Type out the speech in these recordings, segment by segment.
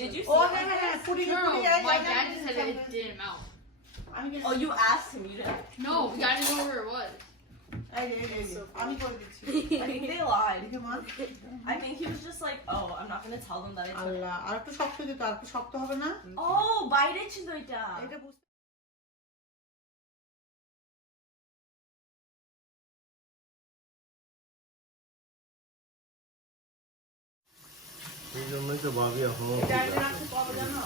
Did you see Oh, it like yeah, this? puri Sure, puri my dad just said it didn't melt. Oh, you asked him, you didn't? No, I didn't know where it was. আমি করে দিচ্ছি I think they lied. কেমন I think he was just like, oh, I'm not gonna tell them that I took it. আল্লাহ আর একটু শক্ত দিত আর একটু শক্ত হবে না Oh, বাইরে ছিল এটা। এটা বুঝতে এই জন্যই তো ভাবি এখন এটা আগে রাখতে কবে জানো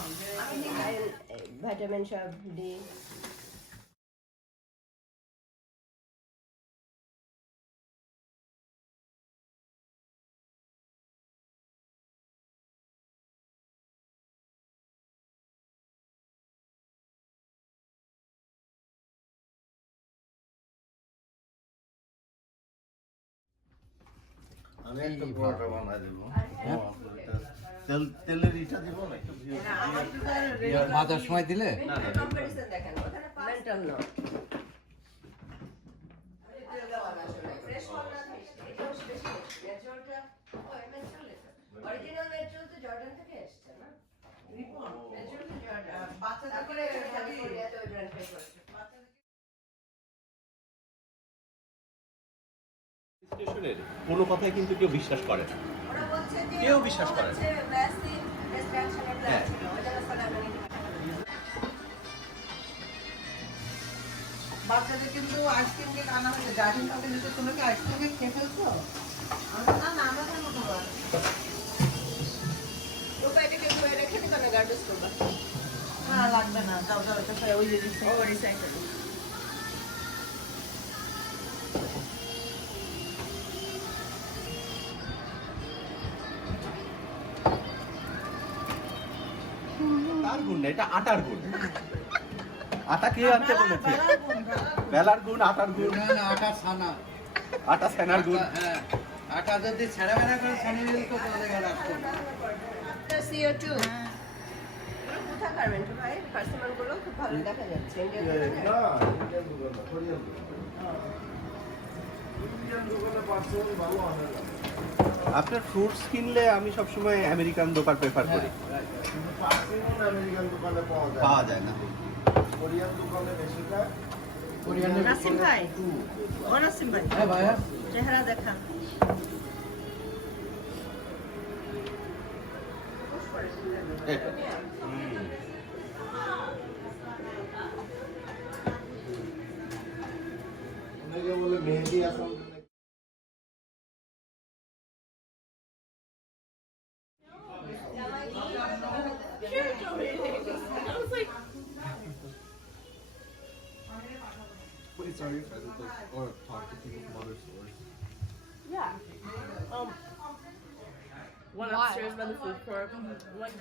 vitamin সব D আমি একটা পরোটা বানাই দেবো তেলের ইটা দিব না একটু মাথার সময় দিলে comparison দেখেন ওখানে mental no fresh করা থাকে এটাও বেশি ন্যাচারালটা অরিজিনাল ন্যাচারাল তো জর্ডান থেকে এসেছে না ন্যাচারাল তো জর্ডান বাচ্চাদের করে ক্যালিফোর্নিয়াতে ওই ব্র্যান্ড পেয়ে করছে স্টেশনের কোনো কথাই কিন্তু কেউ বিশ্বাস করে না। ওরা বলছে যে কেউ বিশ্বাস করে না। ব্যাসিন রেস্টুরেন্টের প্ল্যান ছিল ওটা সালামি বাচ্চাদের কিন্তু আইসক্রিম কেক আনা হয়েছে গার্ডেন কাপে নিতে তোমরা কি আইসক্রিম কেক খেয়ে ফেলছো আমরা না না আমরা কেন খাবো রূপাইটাকে ধরে রেখে দিই কারণ গার্ডেস করবা না লাগবে না যাও যাও এটা ওই যে দিচ্ছি ও রিসাইকেল তার গুণ না, এটা আটার গুণ। আটা কে আনতে বলেছে? বেলার গুণ, আটার গুণ, না না আটা ছানা আটা সেনার গুণ। হ্যাঁ আটা যদি ছেড়া বেড়া করে ছানি দিলে তো তাহলে রাখতো CO2 কোথাকার রেন্ট ভাই কাস্টমার গুলো খুব ভালো দেখা যাচ্ছে ইন্ডিয়াতে না ইন্ডিয়ান দোকান না কোরিয়ান দোকানে পার্সেল ভালো আনে না আপনার ফ্রুটস কিনলে আমি সবসময় আমেরিকান দোকান প্রেফার করি। কিন্তু পার্সেল আমেরিকান দোকানে পাওয়া যায় না। কোরিয়ান দোকানে বেশিটা নাসিম ভাই ও নাসিম ভাই হ্যাঁ ভাইয়া চেহারা দেখা এটা। অনেকে বলে মেহেদি Assam Please are you excited to or talk to people from other stores? Yeah. One Why? upstairs by the food court. One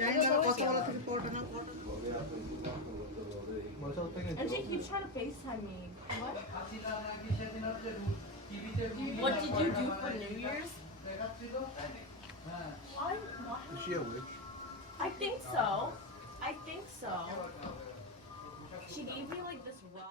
জানি না কত বড় থেকে পড়বে না And she keeps trying to FaceTime me. What? What did you do for New Year's? Is she a witch? I think so. I think so. She gave me like this rug.